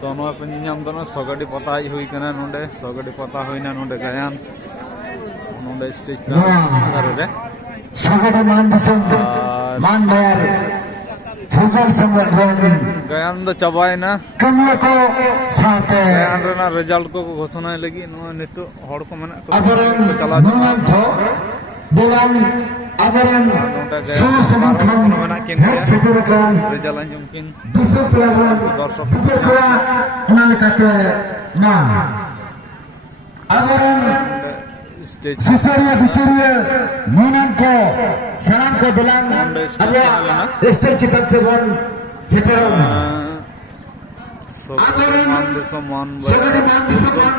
तो नवा पे नियाम दो सगड़ी पता हुई कना नोंडे सगड़ी पता होइना नोंडे गायन नोंडे स्टेज दा अगर रे सगड़ी मान दिसम मान बायर फुगल संगठन गायन द चबायना कमिया को साथे गायन रेना रिजल्ट को घोषणा लगी नो नितो हड़ को मना को चला नियम थो दिलान अबरन सुसमन खन मना किन सेटरकन रिजल्ट अंजुमकिन डिसिप्लिन दर्शक बिबेकवा नालकाते ना अबरन स्टेज सिसरिया बिचरिया नियम को सलाम को दिलान अब स्टेज चिपकते बन सेटरन मान दिसो मान सगड़ी मान दिसो मान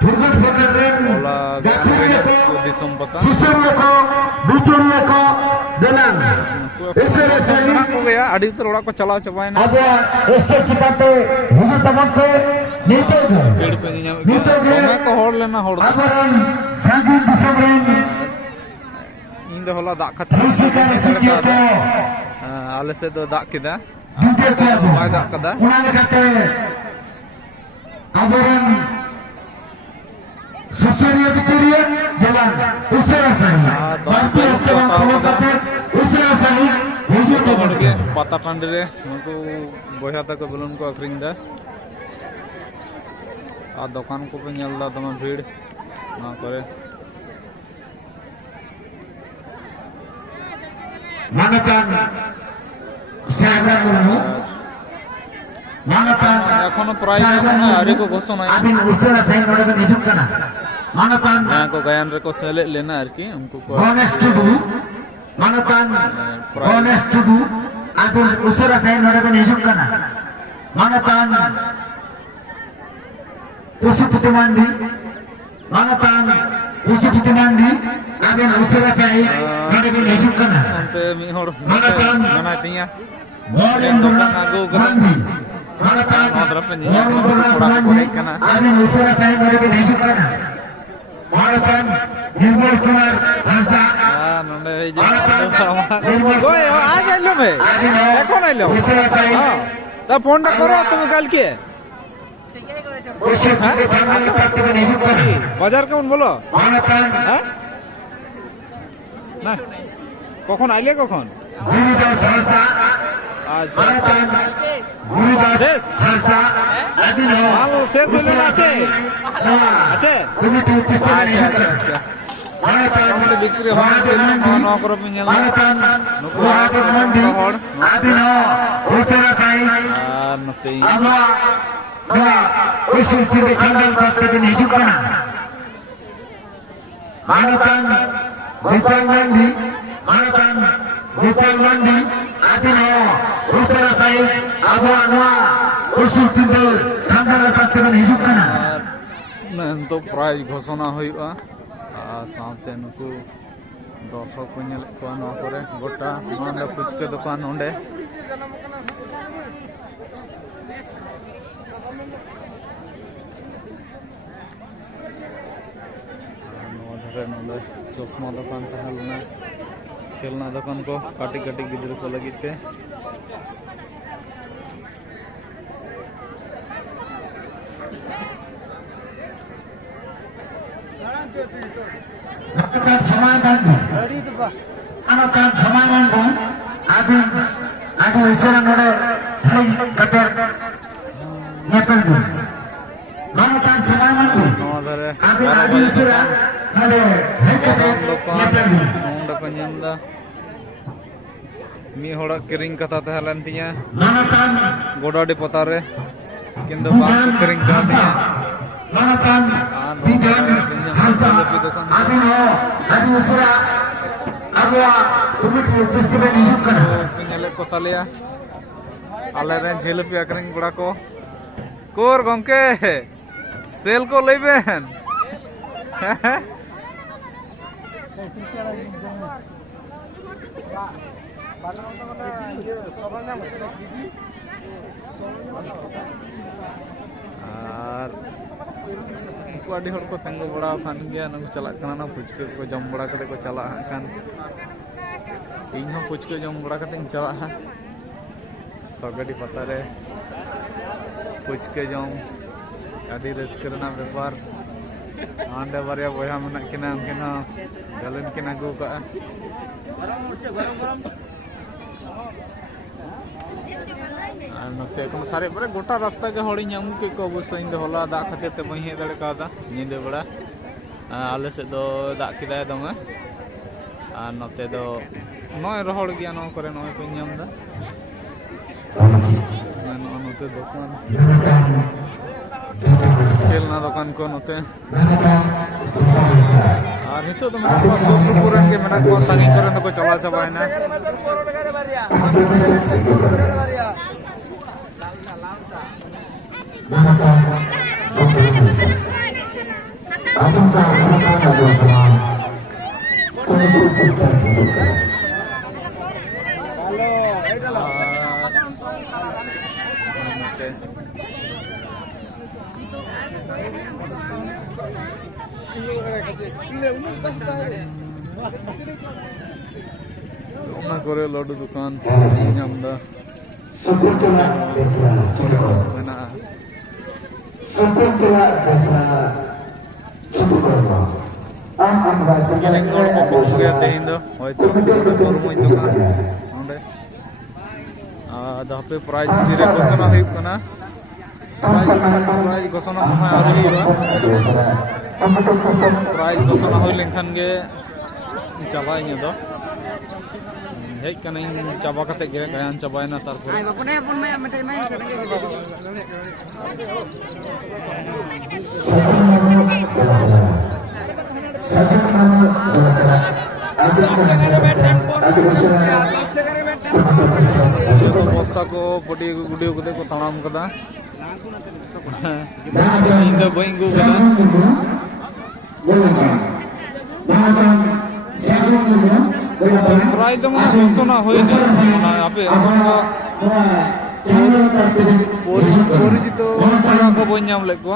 फुगल संगठन ओला गायन दिसम पता सिसरिया को बिचरिया को दिलान ऐसे सही को गया अड़ी तो रोड़ा को चला चबायना अब स्टेज चिपकते हुजूर तमन पे नीतो जो पेड़ पे नीतो मैं को होड़ लेना होड़ अबरन सागिन दिसमरेन इन दे होला दाग खट रसिका को आले से तो दाग किदा नीतो को बाय दाग कदा उना लेकाते अबरन सिसरिया बिचरिया दिलान उसरा सही बाकी उत्तम कोलकाता उसरा सही हुजूर तमन के पता टांडे रे उनको बया तक बलून को अखरिंग दा आ दुकान को पे नेलदा तमा भीड़ ना करे मानतान सागरा मुर्मू मानतान एखोनो प्राइज ना आरे को घोषणा आबिन उसरा सही नोडे में हिजुक कना मानतान ना को गायन रे को सेले लेना आर की उनको को गणेश टुडू मानतान गणेश टुडू आबिन उसरा सही नोडे में हिजुक कना मानतान उसी मांडी मानतान उसी मांडी आबिन उसरा सही नोडे में हिजुक कना अंते मी होड़ मानतान मना तिया मोरेन दुना मांडी मानतान मोरेन दुना मांडी आबिन उसरा सही नोडे में हिजुक कना मानतान निर्मल कुमार हंसदा नंदे जे गोय आ गेलो बे এখন আইলো हां ता फोन करो तुम कल के বাজার কেমন বলো হ্যাঁ না কখন আইলে কখন আচ্ছা শেষ মাল শেষ হইল না আছে আছে আচ্ছা মোটামুটি বিক্রি হচ্ছে ন করে পিঞ্জাল আর নতেই usul pinde channel paste bin hijuk kana manatan Gopalgandhi adino usara sai abo anwa usul pinde channel paste bin hijuk kana तो प्राइज घोषणा हुआ साथे नुकु दर्शक को नेले को न करे गोटा नंदे पुचके दुकान ओंडे नंदे चश्मा दुकान तहलना खेलना दुकान को काटी काटी गिद्र को लगीते Anatan Samanan Adin Adi Isra Node Hai Kater Nepal Manatan Samanan Adin Adi Isra Node Hai Kater Nepal Nonda Panyanda Mi horak kering kata tahalan tinya Manatan Goda di potare Kinda bang kering katinya Manatan Bidan Hasta Adino Adi Isra Abwa Committee Festival hijuk kana penyelek kota liya ale ren jelepi akring bura ko kor gongke sel ko leiben আর को आदि हर को तंगो बड़ा खान गया ना चला करना ना पुचके को जम बड़ा कते को चला खान इन हम पुचके जम बड़ा कते चला सगड़ी पता रे पुचके जम आदि रस्कर बेपार आंडे बारिया बया मेना किना उनकिन गलन किन अगू का नते सारे बड़े गोटा रास्ता के हड़ी नाम के को अवश्य इन हला दा खातिर ते बही हेज दड़े का नींदे बड़ा आले से दो दा किदा दमे और नते दो नय रहड़ गया न करे नय पे नाम दा नते दुकान खेलना दुकान को नते और नितो तो मेरा सुर सुपुरन के मेरा को संगी करन को चला चबायना करे लड्डू दुकान नामदा हापे प्राइज घोषणा प्राइज घोषणा प्राइज घोषणा हो लेखान गे चला दो हेज चाबा कते गायन चाबायना तारपर बस्ता को पटी गुडियो को तड़ाम कदा इन दो बई गु प्राइज तो मैं घोषणा होना आपे परिचित को बन नाम ले को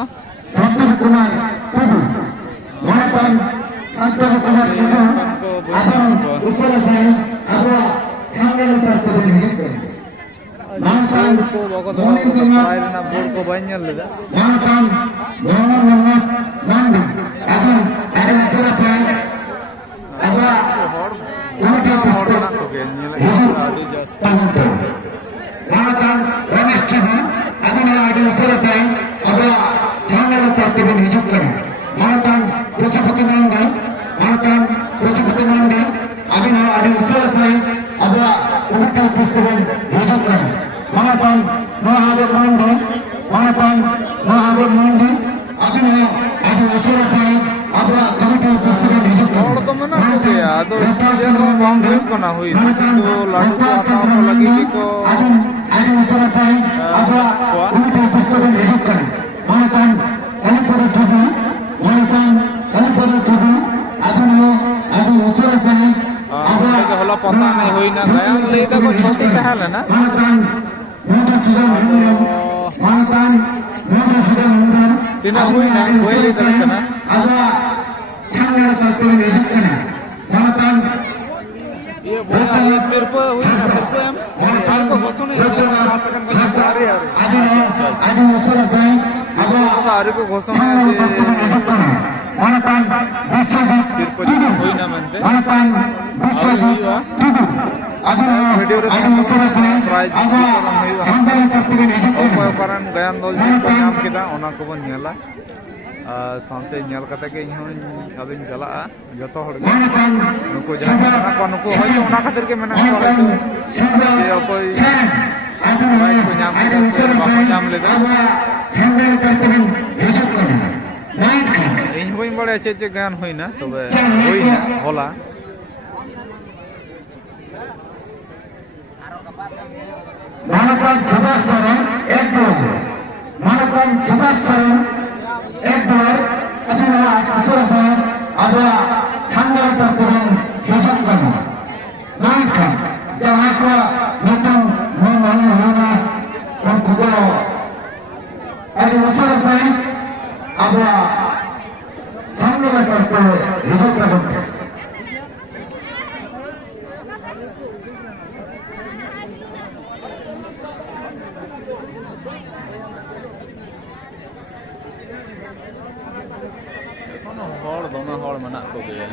tina huina weli dalkana aba thangna tartibin hijukana manatan ye bola ye sirpa huina sirpa am ko ghosone asakan ko jare adi usura sai aba ari ko ghosone manatan sirpa huina mante manatan video prize पारान गायन दल नाम किदा ओना को बन नेला सामते nail कते के अदिन चला जतो हर नुको जहां को नुको होय ओना खातिर के मेना को जे कोई प्राइज को नाम किदा से बाको नाम लेदा इन होई बड़े चे गायन होइना तबे होइना होला मानकन सुभाष सरन एक दौर मानकन सुभाष सरन एक दौर अदिना असुर सर अब ठंडा तरपुरन हिजक कना मानकन जहां को नतम मन होना संकुगो अदि असुर सर अब ठंडा तरपुर हिजक कना doma hor menak ko ge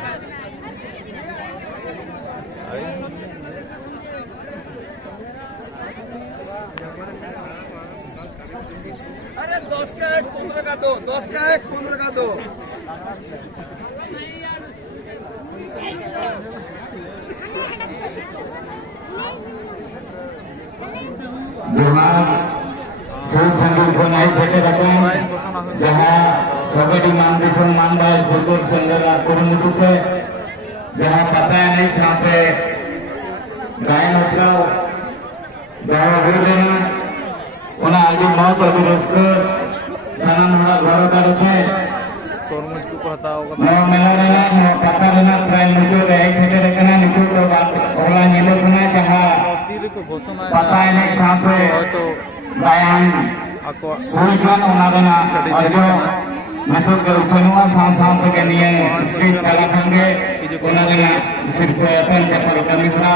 अरे 10 का 1 15 का दो 10 का 1 15 का दो Jemaat Sud Sanggit Punai Sekedakun Jaha Sobedi Mandison Mandai Fulgur Senggara Kurun Duke Jaha Pataya Naik Sampai Gayan Utrau Jaha Gurdena Una Adi Maut Adi Ruska Sanam Hara Garo Daruke तरमुज को हटाओ Mau Melarana Mau Patarana Prai Mujo Rai Sekedakana Niku Ola Nilo Kuna Jaha तीर को घोषणा Pataya Naik Sampai तो Gayan ako Hujan Unadana Arjo Metuk ke Utanua Sang-sang Tegania Street Kalakangge Unadana Sirkuatan Kapal Kamitra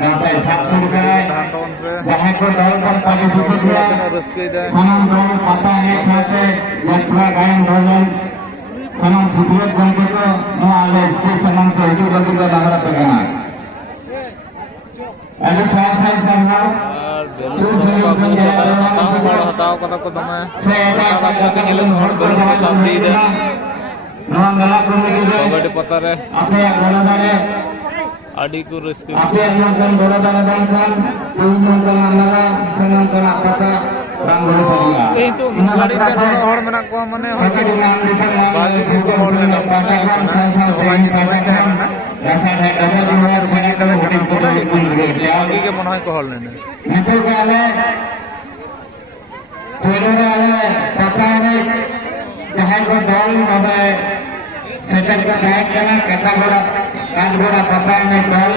Nampai Sabsur Kanai tahun पे Jahai ko Dol Par Pagi Sukutya रस्के दे Sanam Dol Pata Nek Sate Yatra Gayan Dolan Sanam Sutiyat Gongkito Mua Ale Street Sanam Ke Hidup Lagi Ke Dangara Pegana Adi Chai Sanghar हटाओ कदा को दमे रास्ता के नीले हर बल को शांति दे सबडे पता रे आडी को रिस्क itu गाड़ी पे हर मना को माने बाकी को हर मना पाता है तो वाई ना आगे के मन है को हल ने itu kale turunale patane jahai ko dal babe setan ka naik kana kata gora kadgora patane dal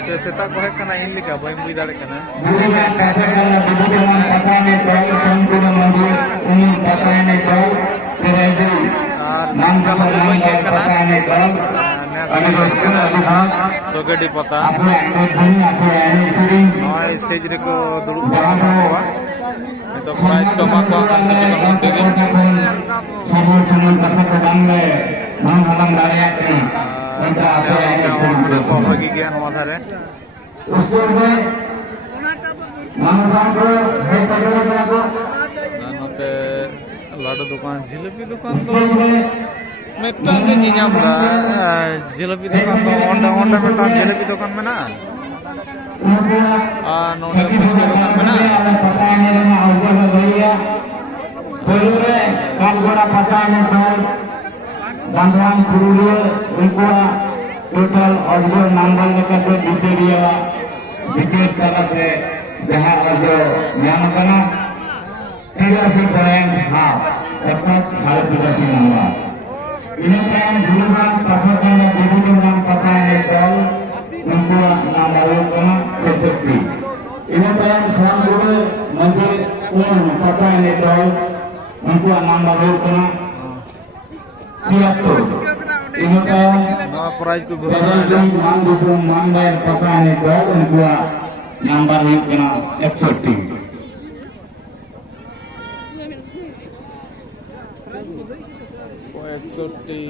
से सेता को है कना इन लिखा भाई मुई दाड़े कना budiman kata kana budiman patane dal sangkura mandir uni patane dal teraju nangka patane dal ane goskana dihang सोगडी पता apa ini apa ini sering नॉय स्टेज रे को दुड़ू हुआ तो प्राइस को मा को अंत के Sabun sabun kata kadang le, mang kadang darya ni. Kita apa yang kita को बगी के नवा धारे उसमें mang sabun, hai sabun berapa? नते लाडू दुकान जिलेबी दुकान तो उसमें मेटा के नियाम दा जिलेबी दुकान तो ओंडा मेटा जिलेबी दुकान में ना mungkin नोडे पुचके दुकान में ना patahnya dengan Allah berbaya. Pelure kalgora patahnya kal, bantuan kurulu unkua total audio number lekat tu dia dikit kata jahat audio yang mana tidak sesuai tepat harus tidak senang. Ini kan duluan patahnya duluan patahnya kal unkua number kena sesuai. Ini kan soal dulu mandir patahnya kal unkua number kena tiap ini kan नवा price को Bagaimana manggung mandai pakaian itu untuk nyambar kena eksotik. को 160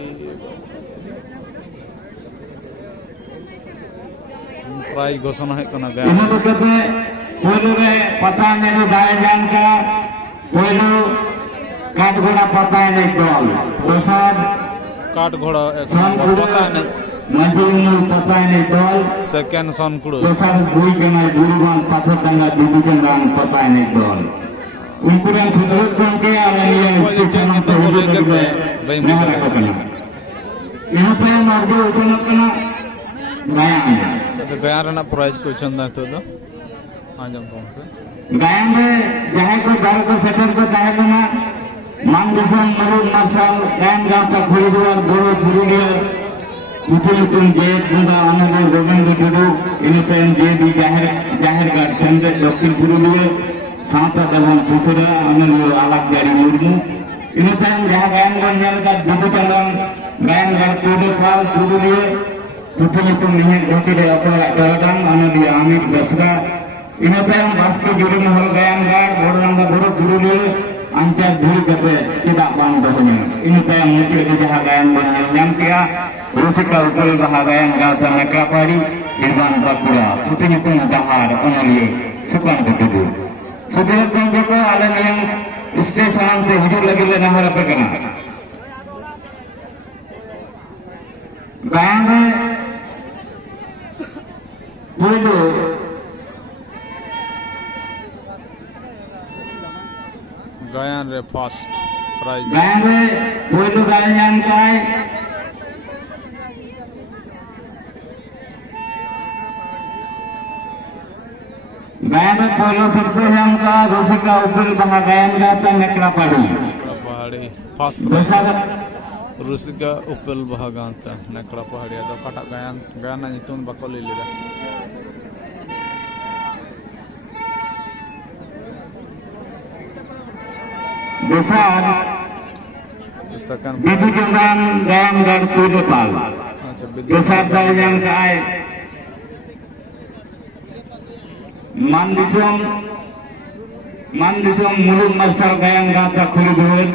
price घोषणा है कना गया Ini begitu, puluh pakaian itu daya jangka, puluh kategori pakaian itu, dosad, काट घोड़ा san पता नहीं majul pakaian itu, सेकंड सन कुड़ dosad bui kena jurugan pasal tangga dibikin dengan pakaian itu. Untuk yang sudah bangke awalnya istiqomah itu juga mereka kena. Ini pun marga utama kena gayang. तो गया रहना price को चंदा तो हाँ जब पे गयन में जहाँ को घर को सेटर को चाहे तो ना मांगुसन मरुद मरसाल गयन गांव का खुरीदुआर गोरो खुरीदियार तुम जेट बुंदा अनगर गोविंद दुदू इन्हें पेन जे भी जाहिर का चंद्र दक्षिण खुरीदियार साता दबन सुसरा अनगर अलग जारी मुर्मू इन्हें पेन जहाँ गयन गंजल का दुदू चंदन गयन घर कूदे फाल खुरीदियार तुम निहित घोटी दे अपना करदम अनगर आमिर बसरा इन्हें पेन बस के जुड़ी में हो गयन गाड़ बोर्ड नंबर बोर्ड खुरीदियार ancar dulu kata tidak bang dohnya. Ini saya mungkin di jahagayan yang kia rusika ukul bahagayan kata mereka pari irban bakula. Putihnya pun dahar onali sukan begitu. Sudah tunggu alam yang stesen te hidup lagi le nahar apa kena. Bayangkan dulu Gayan re first prize. Bayangkan dulu gayan kai Bayangkan dulu सबसे हम का rusika ukul bahagayan kata mereka pari. पहाड़ी first prize रुसिका उपल बहागांता नकड़ा पहाड़ी तो कटा गायन गायन नितुन बकली लेदा Besar second Bidu Jembang Gayam dan Kudupal. अच्छा विद्या Besar dari yang kai Mandisum Muluk Master Gayam Gata Kududur.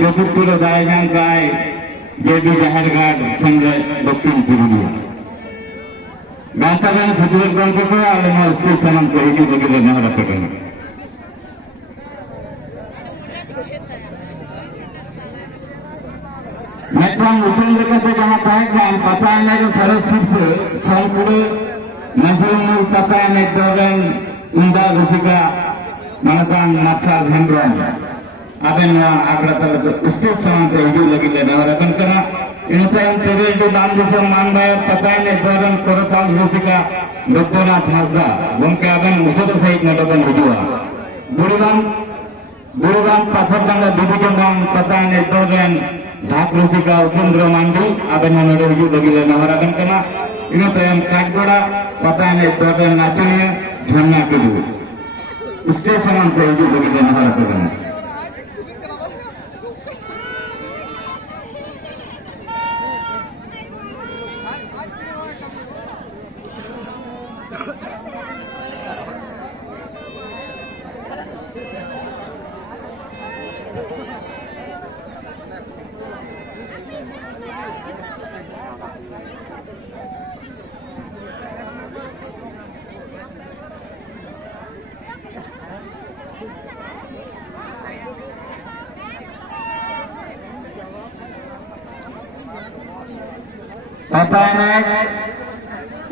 Youtube Tudo dari yang kai Jadi Jahargad Sangga Dokter Purulia. Gata dan Sudur Gangkoko Alam School Sanam Kohiki bagi dengan rapakan. Metron ucun lekate jama paikran patayana ke sare sipse salpure nazirul patayana dogan unda rusika manakan nafsal hendron aben na agratal state samante hidup lagi le nawarakan kana ini time tebel di bandisam manbayar patayana dogan korapal rusika doktorat mazda bongke aben usodo sahit na dogan hidua burugan pathardanga bidujambang patayana dogan Dak rusika upundro mandi aben nanodo hiju bagi le naharakan kena ini tayam Katgoda patayane dogan nachunia jhanna kudu station ante hiju bagi le naharakan kena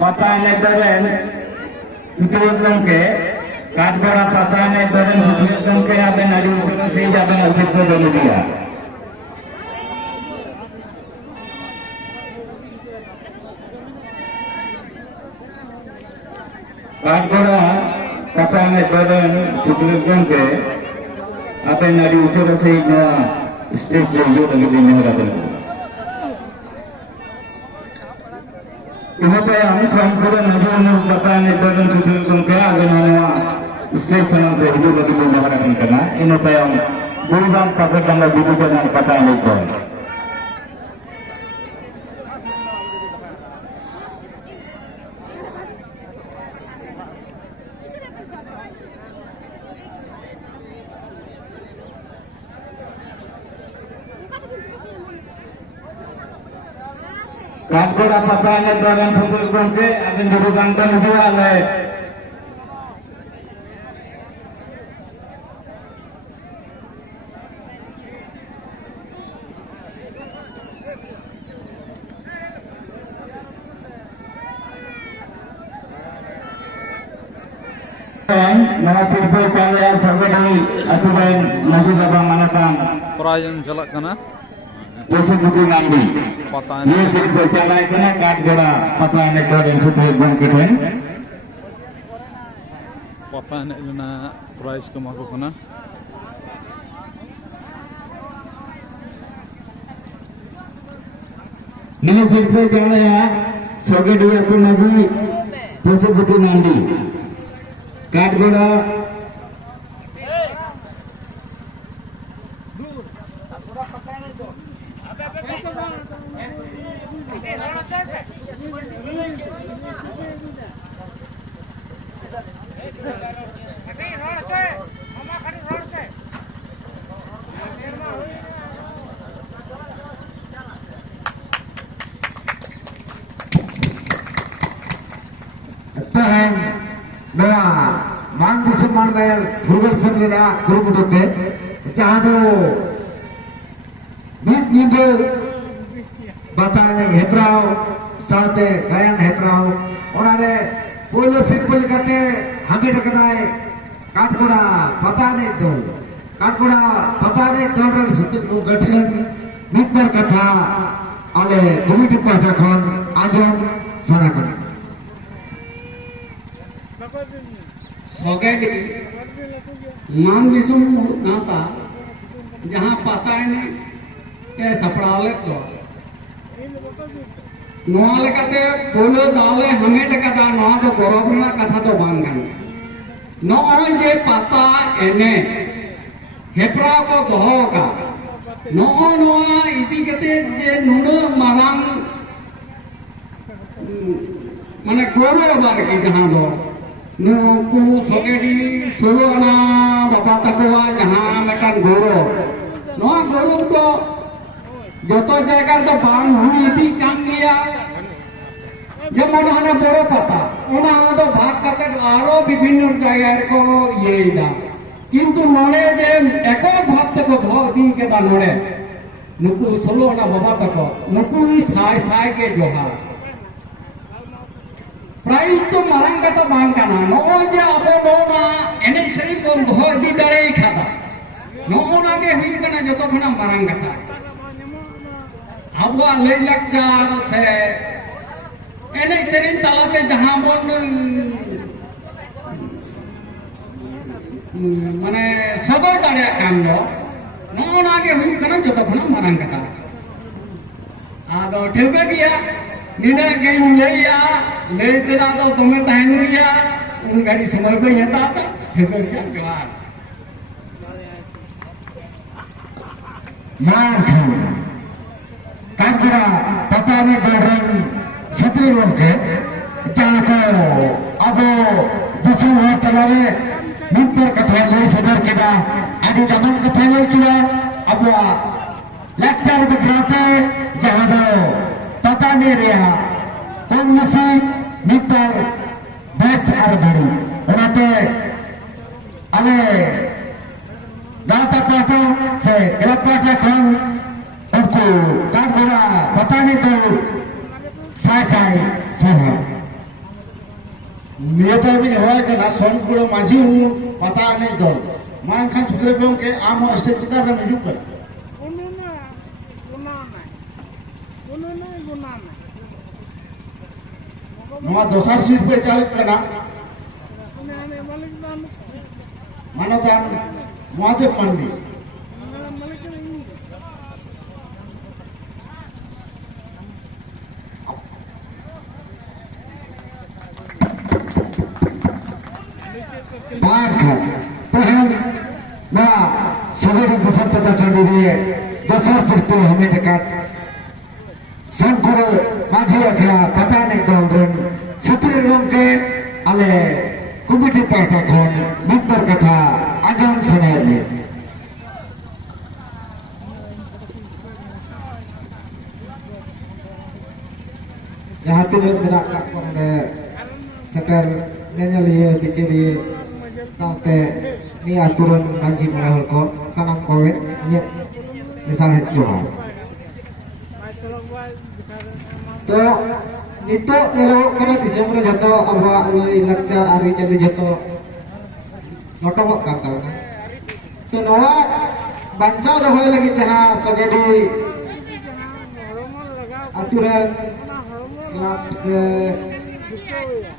patayane dogan Sutirgam ke Katgoda patayane dogan Sutirgam ke aben adi usulo sei aben usitro dolu dia Katgoda patayane dogan Sutirgam ke aben adi usulo sei na state le yo lagi dinaharakan ini tayang campur nazirul patayane dogan Sutirgam ke agen hanya state sanam te hidup lagi dinaharakan kana ini tayang burugan pathardanga bidujambang patayane dogan Katgoda patayane dogan Sutirgam ke aben burugan tan hidua le nama tirta cahaya sabadi aturan Najib Abang Manakan prize चलक कना Jasa Bukti Nandi patayane Ini tirta cahaya kena Katgoda patayane dogan Sutirgam ke den patayane lena prize कमाको कना Ini tirta cahaya sabadi aturan Jasa Bukti Nandi Katgoda मानबायर football संघ कुरुमुटुते जहाँ दो मीत निंदो बताने हेप्राव साथे गायन हेप्राव ओनारे पोलो सिंपल करते हमें रखनाए काटकोड़ा बताने दो रन सुतिक गठन मित्र कथा आले कमिटी पाठा खन आजम सारा कना सोगेडी मान दिसुम गाता जहाँ पता है के सपड़ाले तो नोआ लेकाते बोलो दाले हमें टकता नोआ तो गौरव ना कथा तो बांग गन नोआ जे पता एने हेप्रा को दोहोगा नोआ इति कते जे नुनो माराम माने गौरव बार की जहाँ दो नुकु सोगेडी सोलोना बाबा तकवा जहाँ मेटन गौरव नोआ गौरव तो जोतो जगह तो बांग हुई थी काम किया जब हने बड़ो पता ओना तो भाग करते आरो विभिन्न जगह को ये दा किंतु नोड़े जे एको भाग तक धो दी के दा नोड़े नुकु सोलोना बाबा तको नुकु साय साय के जोहा प्राइस तो मारंग तो बांग काना नो जे अबो दोना एने सरी को धो दी दरे खादा नोना के हुई कना जतो खना मारंग कथा अब लय लक्चार से एने सेरिन तलाते जहाँ बन माने सदर दाड़े काम दो नोना के हुई कना जतो खना मारंग कथा आदो ठेके गया निना के लेया ले तेरा तो तुम्हें तहनुया उन गाड़ी समय को येता था ठेके गया जवान मार खाओ काटकोड़ा पता नहीं दौड़न सत्री लोग के जाको अब दूसरे वहाँ तलावे मित्र कथा ले सदर के दा आदि दमन कथा ले किया अब लेक्चर दिखाते जहाँ दो पता नहीं रहा कौन नसी मित्र बस आर बड़ी उन्हें अबे दाता पाठा से ग्रह पाठा खान उनको काटकोड़ा पता नहीं तो साय साय सहा नियता में होय कना सोनपुर माझी हूँ पता नहीं तो मान खान सुधरे पे के आम स्टेट किताब में हिजुक कर नवा दोसर सीट पे चालित कना मानवतान महादेव मानवी दोसर सिर्फ हमें सोनपुर माझी अखड़ा पता नहीं दौड़न सुत्री लोग के आले कमिटी पाठा खन मित्र कथा आजम सुनाइले जहाँ तीन मेरा सेटर नेजलिए बिचरिए साथे ni aturan haji mulai ko sanam kowe ni misal itu तो नितो नेरो कना दिसम रे जतो अबा लक्चर आरि चली जतो नटमक काता तो नवा बच्चा दोय लगी जहां सगेडी aturan से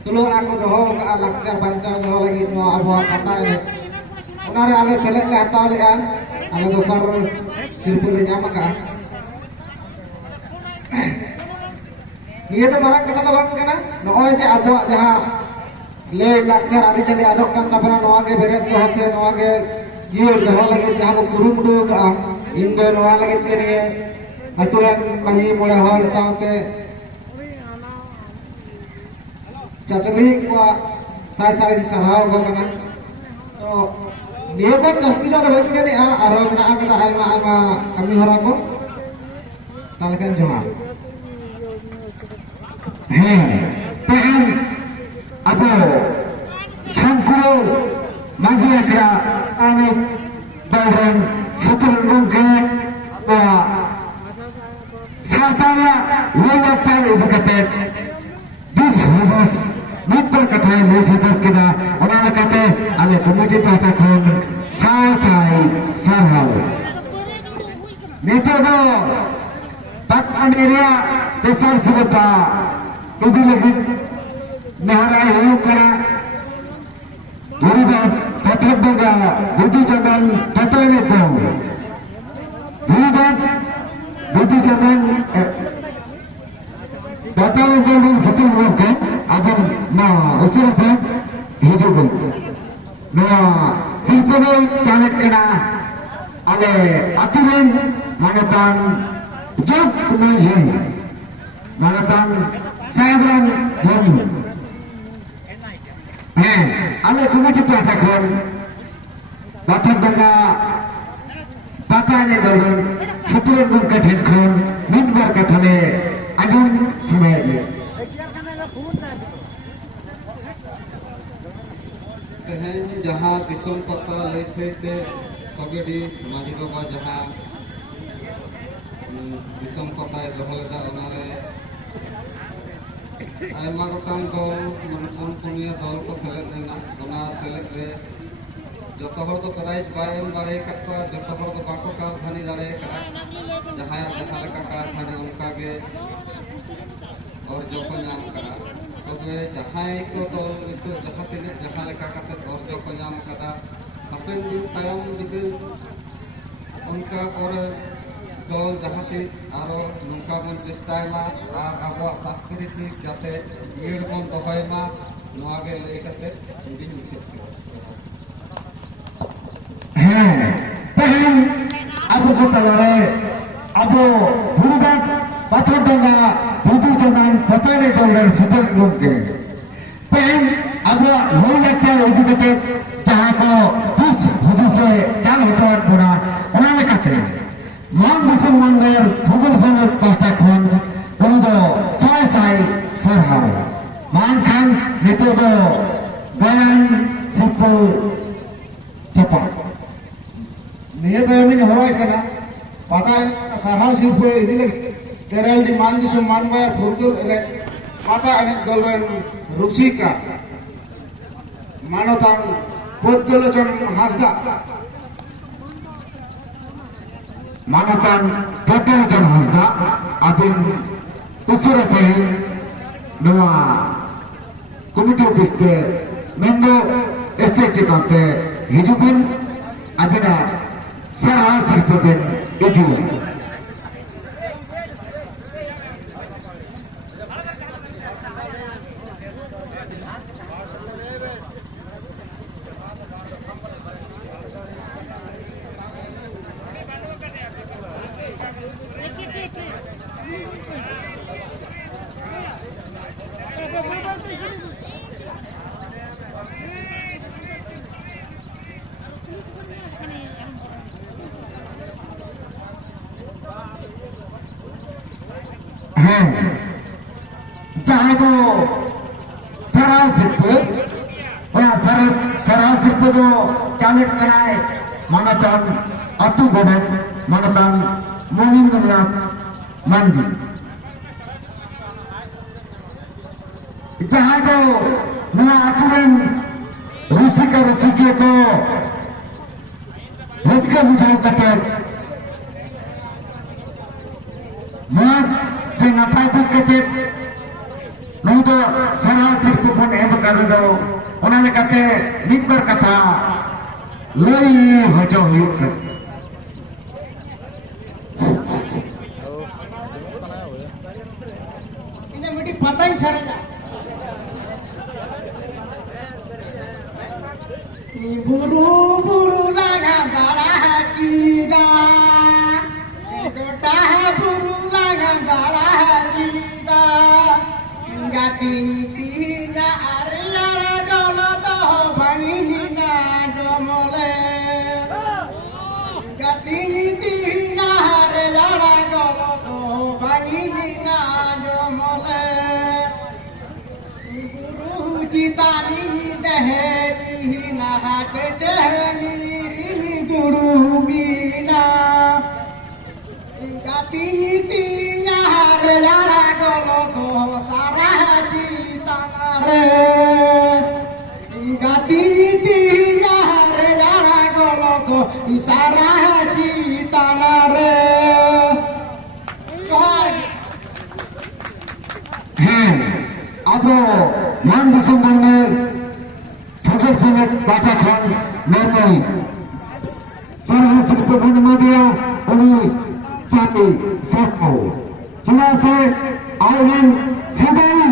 चलो aku doh लक्चर बच्चा दोय लगी नो अबा कता ओनारे आले सेले ले हताव लेन आले दोसर सिरपुर ले नाम का ये तो मारा कथा बात करना नॉय जे अबो जहां ले लक्चर आदि चले आदक कान तबना नवा के बेरेत तो हसे नवा के जीव जहां लगे जहां को कुरुमुडु का इन दो नवा लगे तेरे अतुरन मही मोड़े हल साथे चाचली को साय साय सराव गो कना तो ये तो दस्तिला रे होई के आ आरो ना का आयमा आयमा कमी हरा को तालकन जमा है तो हम अब संकुल माजी आखड़ा आने दौड़न सुतुल के सातारा लोग चाल इबकते दिस हुबस मित्र कथा ले सदर किदा ओना कते आले कमिटी पाटा खन साई साई सरहाव नेतो दो तक अनेरिया तेसर सुबता इदी लगी नहराय हुई करा गुरुदा पत्थर दंगा बुद्धि जमन ततने को गुरुदा बुद्धि जमन ततने को सतुल रोके अदम ना उसे से हिजुगो ना सिर्फने चालक कना अले अतिरेन मानतान जग कुमाजी मानतान सायब्रान बन आले कमिटी पाठा खन पत्थर दंगा पता ने दौड़न सतुल रोके ठेन खन मिनबार कथले अजम समय तेहन जहाँ दिसम पता लेते ते सगेडी माजी बाबा जहाँ दिसम पता दोहलेदा ओनारे आयमा गोटांग दल माने पुनिया दल को सेलेद लेना ओना सेलेद रे जत हर दो प्राइज बाय एम दाड़े कटवा जत हर दो बाको कारखानी दाड़े करा जहाँ जहाँ लेका कारखानी उनका के और जो को नाम करा तबे जहां को तो जहाँ तीन जहाँ लेका कते और जो को नाम करा अपन दिन तायम जुदि उनका और दल जहाँ तीन आरो नुका बन चेष्टायमा और आबो सांस्कृतिक जाते येड़ बन दहयमा नोआ गे लई कते दिन मुख्य तेहन अब को तलारे अब गुरुदा पत्थर दंगा बुद्धि जमन ततने दौड़न सतुल रोके तेहन अब लोग अच्छा उजुकते जहाँ को किस हुदू से जान हटवार पूरा उन्होंने कहते मान मुसलमान गैर फुगल संग पाटा खन उनको साय साय सरहाव मान खान नेतो दो गयान सिपल चपा निये तो एमिन हवाई कना पता सरहा सिर्फ इदी लगे तेरा उडी मान दिसो मान बाय फुरगुल एले पता अने गलरेन रुचिका मानतान पद्दलोचन हासदा मानतान पद्दलोचन हासदा अबिन उसरा से नवा कमिटी ऑफिस मेंदो एचे चिकाते हिजुबिन अबिना सरहा सिर्फबिन इजू जहाँ को सरहा सिर्फ जो चालित कराए मानतान अतु बदन मानतान मोनिंद्रनाथ मंडी जहाँ को नया अतुरन रुसिका रुसिके को रसका बुझाव कटे मत से नपाई पुत कते नहीं तो सरहा सिर्फ बन एम कर दो उन्होंने कहते मित्र कथा लई हजो हुई इने मिटी पता ही सरेला बुरु बुरु लगा दाड़ा कीदा गोटा बुरु लगा दाड़ा कीदा गाती तीना अरिया गलो तो भाई ना जमले गाती तीना अरिया गलो तो भाई ना जमले गुरु जीतानी दहेरी ना Aceteni durumina Ingati-itinya harayara golodo saraji tanare Ingati-itinya harayara golodo saraji tanare Abo man disumbanir Thugap Singh Batakhan Norway Sarhas Republik Media Uni Sati Sako Cuma se Aulan Sidai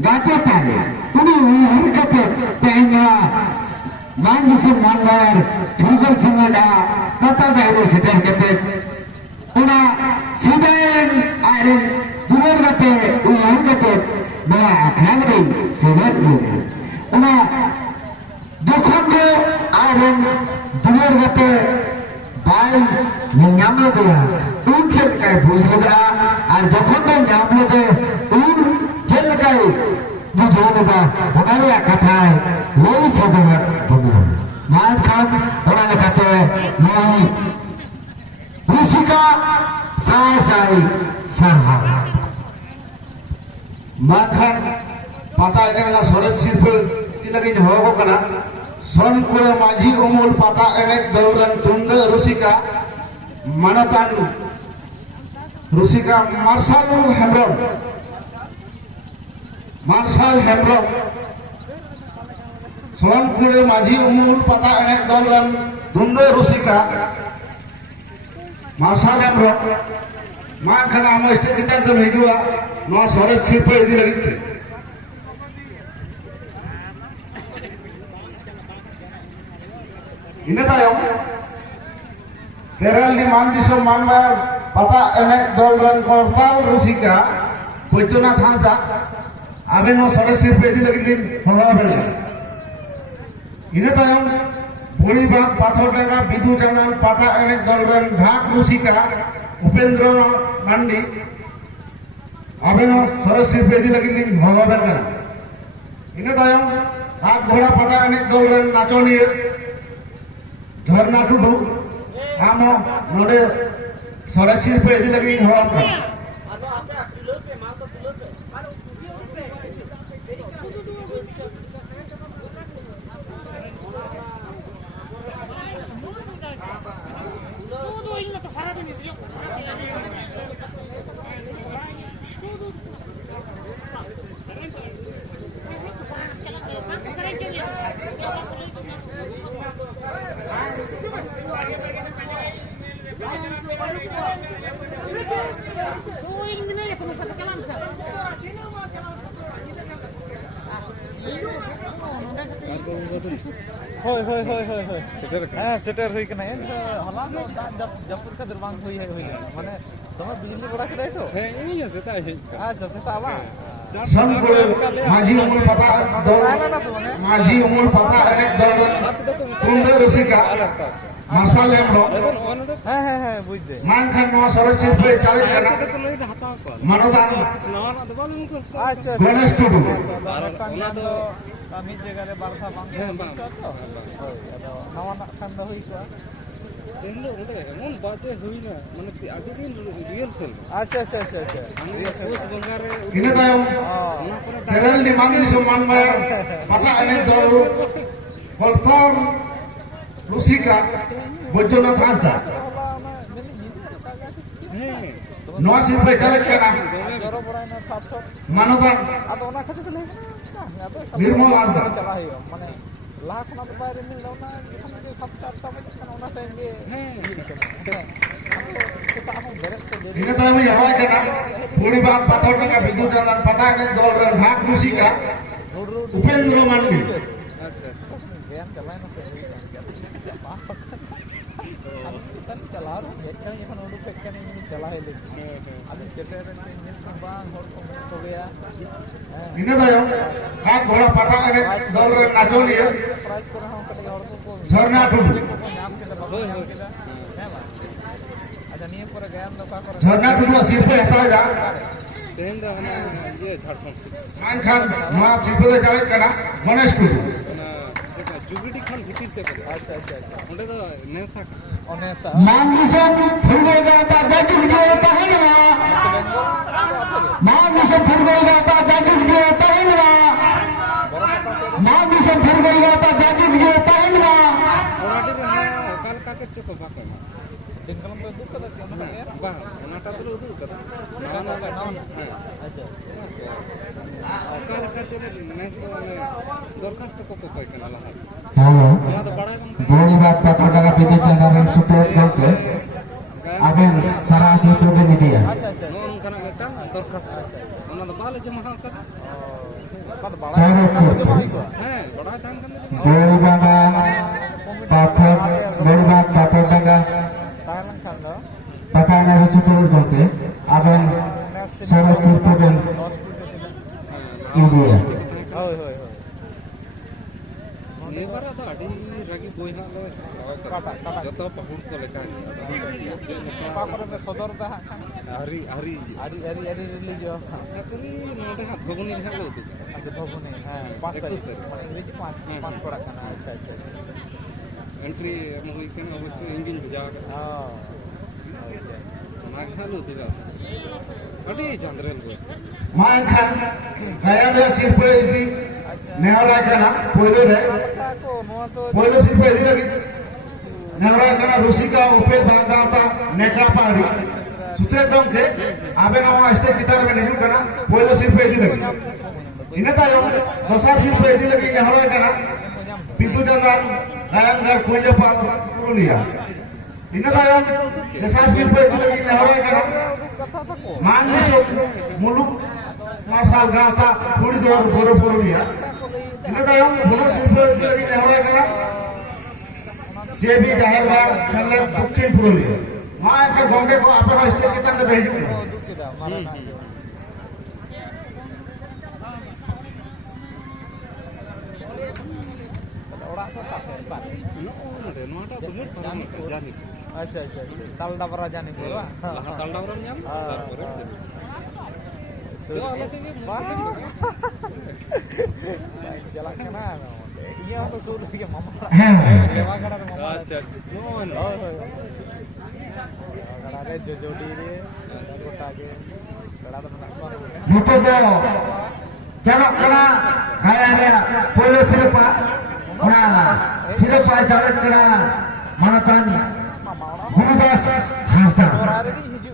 Gatapan Tuni Harkate Tengah Man disumbanir Thugap Singh da Tata Dahili Sitar Kate Una Sidai Iron Dular Kate Uyar Kate Bawa Akhlaqi Sidar Ini Una যখন যে iron দুলের গতে by নিয়াম দেয়া উন চেলকায় বুঝা আর যখন না নিয়াম দে উন চেলকায় বুঝে নেবা ওনার কথায় লই সদর বলবো মান খান ওনার কাছে মই ঋষিকা সাই সাই সারহা মান খান পাতা এটা সরস শিল্প lagi nyawa kana son kura maji umur pata enek dauran tunggal rusika manatan rusika Marshal Hembrom son kura maji umur pata enek dauran tunggal rusika Marshal Hembrom मान खाना हम स्टेट कितना तो नहीं हुआ नौ सौरस शिल्प इधर लगी Ini tayo Teral di Mandisho Manmar Pata enek dolran kortal Rusika Pujuna Thasa Abeno Sore Sirpedi lagi lim Sola bela Ini tayo Buri Bang Pathor Danga Bidu Jalan Pata enek dolran Dhak Rusika Upendra Mandi Abeno Sore Sirpedi lagi lim Sola bela Ini tayo Hak Ghoda Pata enek dolran Nachoni झरना टुडू हम नोडे सरसिर पे इधर लगी हवा पर Hoi seter hui kena ya halang japur ka derbang hui mane tomar bijli bora keda itu iya seta acha seta ba सन पुरे माझी उमर पता दौर माझी उमर पता अनेक दौर तुंदे रुसिका Marshal Hembrom बुझ दे मान खान नौ सौरस शिल्प चालित करना मनोदान अच्छा Ganesh Tudu ona do mid jagah re bartha bang nawa nak kan do hui ko denlo ode emon bate hui na mane age din real sel acha us bangare ini tayo Teral di Mandisho Manmar Pata enek dor kortal Rusika Pujuna Thasa Noa Sirpe Jalan Kana Manodan Nirmal Azda mane lah khona to bayre mil daw na ekhane je 7-8 baje kana ona time ge seta amo direct to ini tayo yawa kana Puri Bang Pathor Danga Bidu Jalan Pata enek dor Dhak Rusika Upendra Mandi अच्छा ज्ञान चलाए ना सही kan चला रहा है kan यहाँ नोडू पे kan ini चला है लेकिन अभी सेटर में निल बांग और तो गया ini tayo hak ghoda pata enek dor Nachoni price को हम कल और को झरना टुडू नाम के बाबू नाम के है बा अच्छा नियम पर गया हम लोग का कर झरना टुडू शिल्प हता जा ट्रेन दा ये झारखंड मान खान नोa शिल्प चालित करना गणेश टुडू जुगड़ी खान भीतर से करे अच्छा अच्छा अच्छा ओंडे दो नेता नेता मान दिसम फुटबॉल गाता जाजुक जो तहनवा मान दिसम फुटबॉल गाता जाजुक जो तहनवा मान दिसम फुटबॉल गाता जाजुक जो तहनवा ओराडी रे काल का के चको बाके दिन कलम पे दुख करता है ना बा ओनाटा तो उदु कदा नाना अच्छा काल का चले मैच तो दरखास्त को कोई कना लहा हेलो ओना तो बड़ा गोली बात पात्र का पीछे चंद्रन सुतोत गंके आगे सारा से प्रतिनिधि है अच्छा अच्छा नोन कना मेटा दरखास्त ओना तो बाल जमा कर सारे क्षेत्र हैं बड़ा दान करने गोली बांगा पाथर गोली बात पाथर बांगा तालन खान दो पता नहीं सुतोत गंके आगे सारा क्षेत्र में इंडिया होय होय होय ने बारा तो अडी रगी बोइना लो जतो पहुड़ को लेका पापर में सदर दा हरी हरी आरी आरी आरी रिलीज हो सकली नोडे हाथ भगुनी है लो अच्छा भगुनी हां 5 तारीख रिलीज 5 पड़ा खाना अच्छा अच्छा एंट्री मुई के अवश्य इंजिन बजा हां नाग हालो दिला अडी चंद्रन गो मान खान गया ने सिर्फ इति नेहरा कना पहिले रे को नो तो पहिले सिर्फ इति लगी नेहरा कना रुसिका ओपेल बागाता नेकड़ा पाड़ी सुत्रे डंके आबे ना स्टेज कितार में नहीं कना पहिले सिर्फ इति लगी इने तायो दोसर सिर्फ इति लगी नेहरा कना पितु जंदान गायनगर पहिले पाल पुरुलिया इने तायो दोसर सिर्फ इति लगी नेहरा कना कथा था को मान दिसो मुलुक मासाल गाता पुड़ी दो बोरो पुरुलिया इने तायो बोलो सिर्फ इति लगी नेहरा कना जेबी जाहिरबाग संगत दक्षिण पुरुलिया मां के गंगे को आपे स्टेज कितन दे भेजू दुख दा मारा ना ओड़ा से काटे बात नोडे नोटा बहुत जानी अच्छा अच्छा ताल दाबरा जाने को लहा तालडा orang nyam sar pore so ala se jalan kena iya to sur ke mama हैं lewa kada mama acha non kada re jodi re kota ke kada to na जुतो दो चलो कना गया ने पहिले सिरपा ना सिरपा चलत कना मनतन Gurudas Hansda orang ini hiju